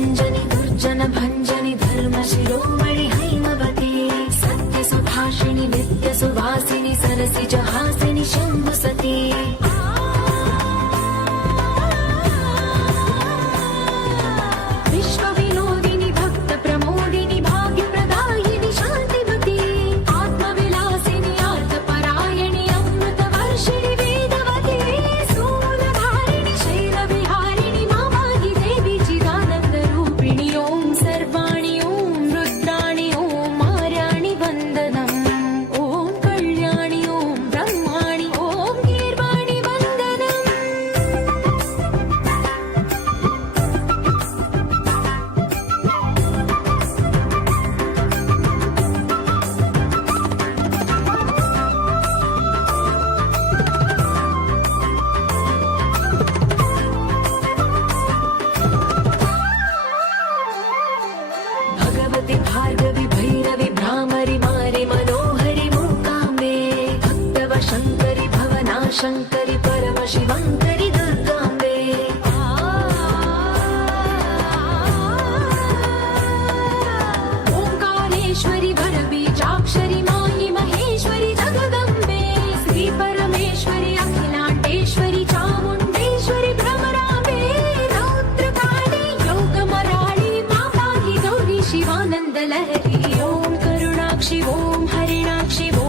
रञ्जनि दुर्जन भञ्जनि धर्म शिरोमणि हैमवती सत्य सुभाषिणि नित्य सुवासिनि सरसि जहासिनि शम्भुसती विश्व विनोदिनि भक्त प्रमोदिनि भाग्य प्रदायिनि शान्तिमती आत्मविलासिनि आर्तपरायणि अमृत वर्षिणि वेदवती स्थूलधारिणि शैलविहारिणि मामागि देवी चिदानन्द रूपिणि ॐ सर्वाणि ॐ रुद्राणि ॐ मार्याणि वन्दनम् ॐ कल्याणि ॐ ब्रह्माणि ॐ गीर्वाणि वन्दनम् भगवति भार्गवि भैरवि भ्रामरि मारि मनोहरि मूकाम्बे भक्तव शङ्करि भवनाशङ्करि परम शिवङ्करि